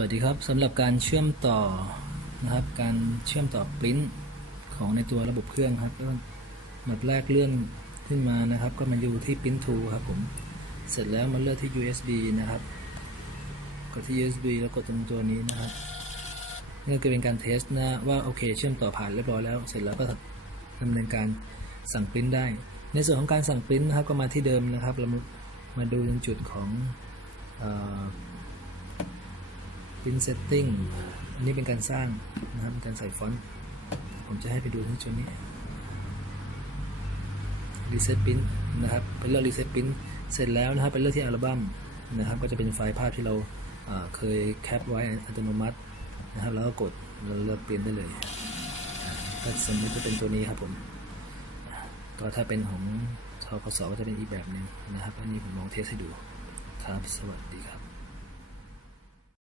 วัสดีครับสำหรับการเชื่อมต่อนะครับการเชื่อมต่อปริ้นของในตัวระบบเครื่องครับก็แบบแรกเลื่อนขึ้นมานะครับ ก็มาอยู่ที่ปริ้นทูครับผมเสร็จแล้วมาเลือกที่ USB นะครับกดที่ USB แล้วกดตรงตัวนี้นะครับนี่ก็เป็นการเทสนะว่าโอเค เชื่อมต่อผ่านเรียบร้อยแล้ว เสร็จแล้วก็ดำเนินการสั่งปริ้นได้ ในส่วนของการสั่งปริ้นนะครับก็มาที่เดิมนะครับเรามาดูในจุดของ print setting อันนี้เป็นการสร้างนะครับเป็นการใส่ฟอนต์ ผมจะให้ไปดูที่จุดนี้ reset print นะครับไปเลือก reset print เสร็จแล้วนะครับไปเลือกที่อัลบั้มนะครับ ก็จะเป็นไฟล์ภาพที่เราเคยแคปไว้อัตโนมัตินะครับ แล้วก็กดแล้วเลือกเปลี่ยนได้เลยก็สมมติจะเป็นตัวนี้ครับผมก็ถ้าเป็นของทกสก็จะเป็นอีกแบบหนึ่งนะครับ อันนี้ผมลองเทสให้ดูครับ สวัสดีครับ